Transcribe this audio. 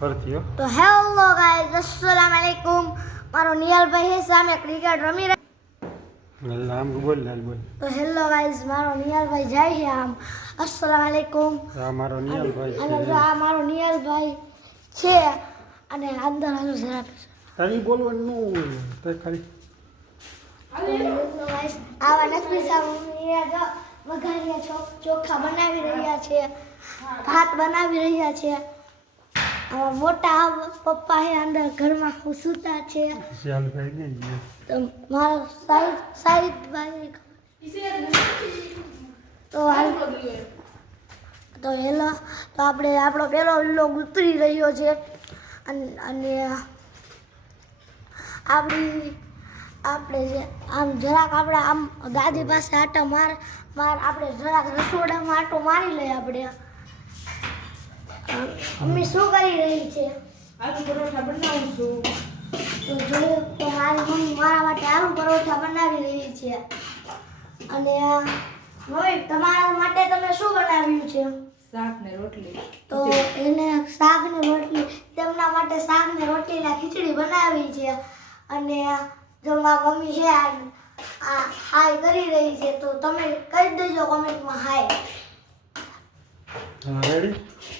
ફરતી હો. તો હેલો ગાઈઝ, અસ્સલામ વાલેકુમ. મારો નિયાલભાઈ હે સામે ક્રિકેટ રમી રહ્યા. આમ બોલ લાલ બોલ. તો હેલો ગાઈઝ, મારો નિયાલભાઈ જાય છે આમ. અસ્સલામ વાલેકુમ. આ મારો નિયાલભાઈ અને છે. જો આ મારો નિયાલભાઈ છે અને અંદર હાલો જરા તારી બોલવાનું તે ખાલી ગાઈઝ આવા નસબી સાહેબ જો વઘારિયા ચોખા બનાવી રહ્યા છે, ભાત બનાવી રહ્યા છે. આવા મોટા પપ્પા હે અંદર ઘરમાં સૂતા છે. નિયાલભાઈ નહીં તો મારો સાહિદભાઈ તો હેલો, તો આપણે આપણો પહેલો વ્લોગ ઉતરી રહ્યો છે અને આપણે જે આમ જરાક આપણે આમ દાદી પાસે આટો આપણે જરાક રસોડામાં આટો મારી લઈએ. આપણે મમ્મી શું કરી રહી છે? આલુ પરોઠા બનાવું છું. તો જોયું તો મારી મમ્મી મારા માટે આલુ પરોઠા બનાવી રહી છે. અને મમ્મી તમારા માટે તમે શું બનાવ્યું છે? શાક ને રોટલી. તો એને શાક ને રોટલી, તેમના માટે શાક ને રોટલી ને ખીચડી બનાવી છે. અને જો મારી મમ્મી છે આ હાય કરી રહી છે, તો તમે કહી દેજો કોમેન્ટમાં હાય. રેડી.